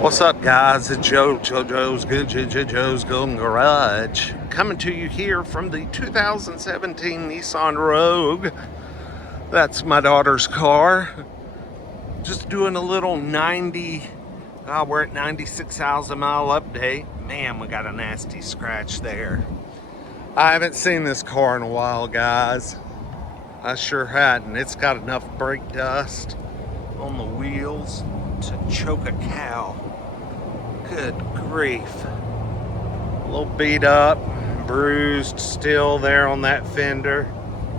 What's up, guys? It's Joe's Golden Garage, coming to you here from the 2017 Nissan Rogue. That's my daughter's car. Just doing a little we're at 96,000 mile update. Man, we got a nasty scratch there. I haven't seen this car in a while, guys. I sure hadn't. It's got enough brake dust on the wheels to choke a cow. Good grief. A little beat up, bruised still there on that fender.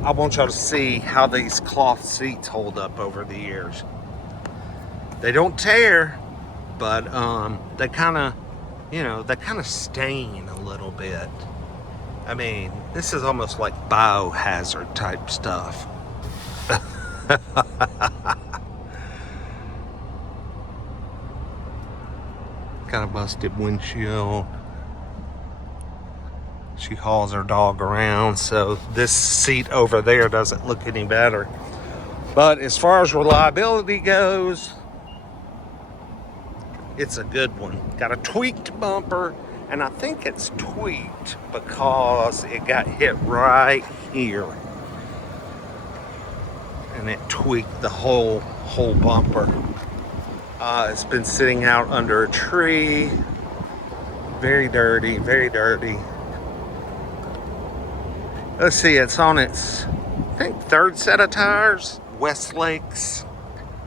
I want y'all to see how these cloth seats hold up over the years. They don't tear, but they kind of stain a little bit. I mean, this is almost like biohazard type stuff. Got a busted windshield. She hauls her dog around, so this seat over there doesn't look any better. But as far as reliability goes, it's a good one. Got a tweaked bumper, and I think it's tweaked because it got hit right here. And it tweaked the whole bumper. It's been sitting out under a tree. Very dirty, very dirty. Let's see, it's on its, I think, third set of tires. Westlakes.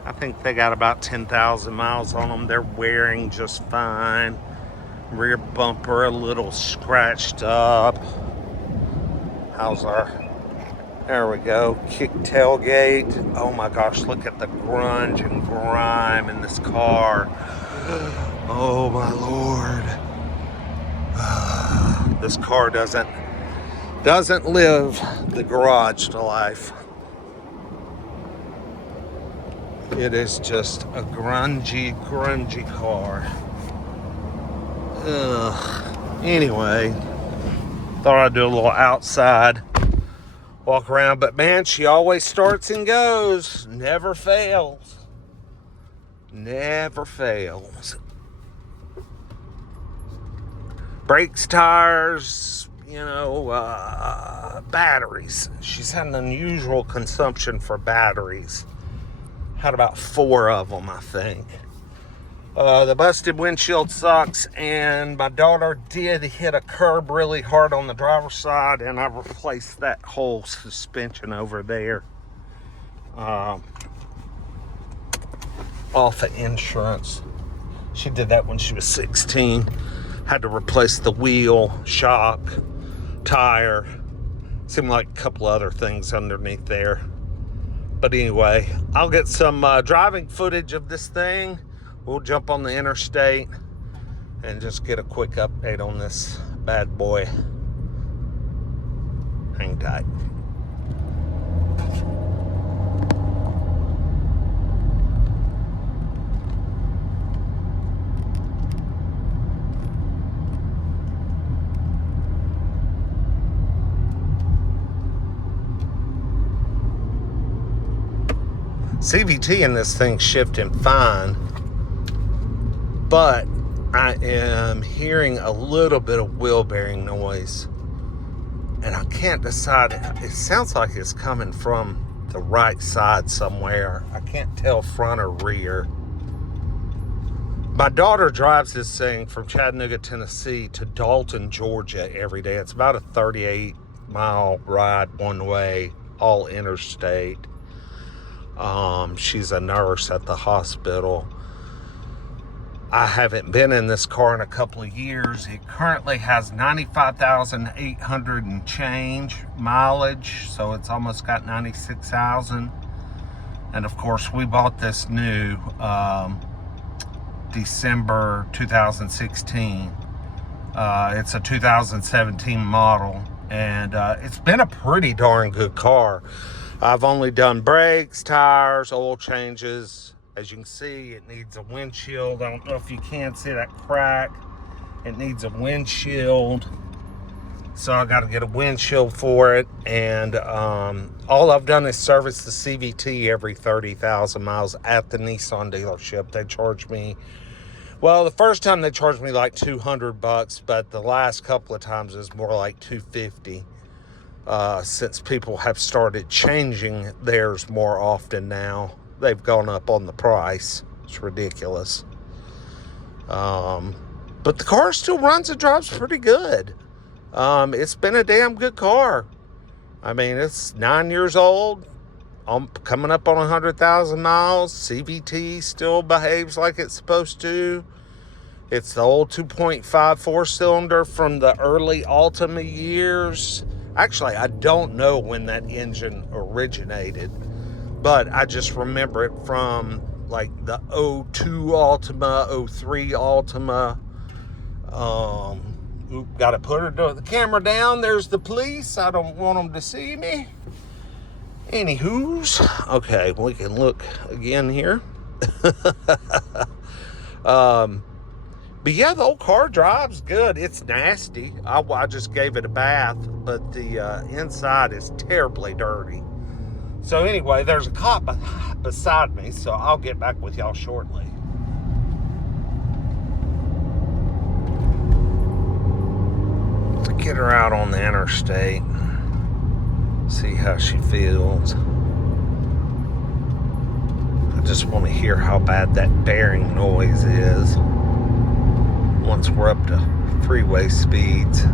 I think they got about 10,000 miles on them. They're wearing just fine. Rear bumper a little scratched up. How's our... There we go. Kick tailgate. Oh my gosh, look at the grunge and grime in this car. Oh my Lord. This car doesn't live the garage life. It is just a grungy car. Anyway, thought I'd do a little outside walk around, but man, she always starts and goes. Never fails. Never fails. Brakes, tires, batteries. She's had an unusual consumption for batteries. Had about 4 of them, I think. The busted windshield sucks, and my daughter did hit a curb really hard on the driver's side, and I replaced that whole suspension over there off of insurance. She did that when she was 16. Had to replace the wheel, shock, tire. Seemed like a couple other things underneath there. But anyway, I'll get some driving footage of this thing. We'll jump on the interstate and just get a quick update on this bad boy. Hang tight. CVT in this thing shifting fine, but I am hearing a little bit of wheel bearing noise, and I can't decide. It sounds like it's coming from the right side somewhere. I can't tell front or rear. My daughter drives this thing from Chattanooga, Tennessee to Dalton, Georgia every day. It's about a 38-mile ride one way, all interstate. She's a nurse at the hospital. I haven't been in this car in a couple of years. It currently has 95,800 and change mileage, so it's almost got 96,000. And of course, we bought this new December 2016. It's a 2017 model, and it's been a pretty darn good car. I've only done brakes, tires, oil changes. As you can see, it needs a windshield. I don't know if you can see that crack. It needs a windshield. So I got to get a windshield for it. And all I've done is service the CVT every 30,000 miles at the Nissan dealership. They charge me Well, the first time they charged me like $200, but the last couple of times it was more like $250. Since people have started changing theirs more often now, they've gone up on the price. It's ridiculous. But the car still runs and drives pretty good. It's been a damn good car. I mean, it's 9 years old. I'm coming up on 100,000 miles. CVT still behaves like it's supposed to. It's the old 2.5 four-cylinder from the early Altima years. Actually, I don't know when that engine originated, but I just remember it from like the 02 Altima, 03 Altima. Got to put the camera down. There's the police. I don't want them to see me. Anywho's, okay, we can look again here. But yeah, the old car drives good. It's nasty. I just gave it a bath, but the inside is terribly dirty. So anyway, there's a cop beside me, so I'll get back with y'all shortly. Get her out on the interstate. See how she feels. I just want to hear how bad that bearing noise is once we're up to freeway speeds.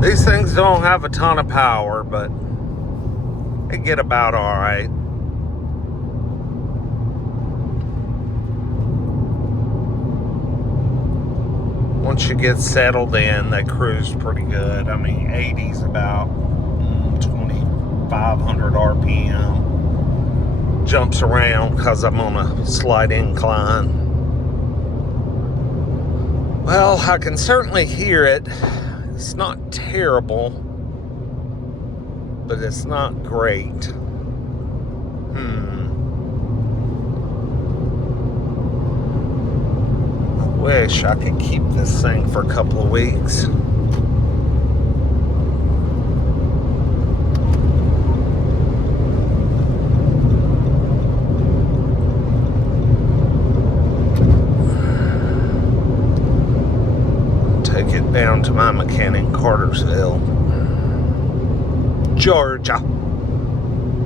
These things don't have a ton of power, but they get about all right. Once you get settled in, they cruise pretty good. I mean, 80's about 2,500 RPM. Jumps around because I'm on a slight incline. Well, I can certainly hear it. It's not terrible, but it's not great. I wish I could keep this thing for a couple of weeks. Down to my mechanic, Cartersville, Georgia.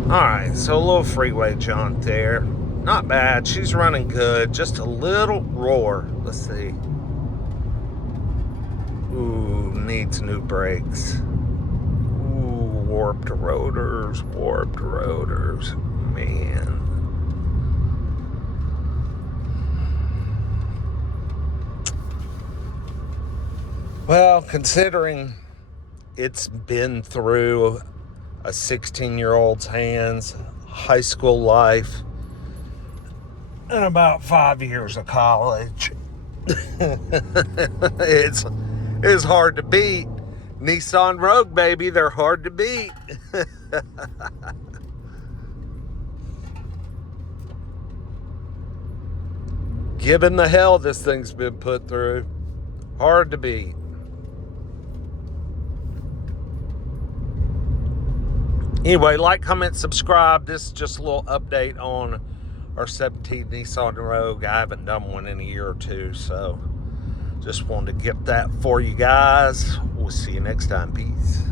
Alright, so a little freeway jaunt there. Not bad. She's running good. Just a little roar. Let's see. Ooh, needs new brakes. Ooh, warped rotors. Man. Well, considering it's been through a 16-year-old's hands, high school life, and about 5 years of college, it's hard to beat. Nissan Rogue, baby, they're hard to beat. Given the hell this thing's been put through, hard to beat. Anyway, like, comment, subscribe. This is just a little update on our 17 Nissan Rogue. I haven't done one in a year or two, so just wanted to get that for you guys. We'll see you next time. Peace.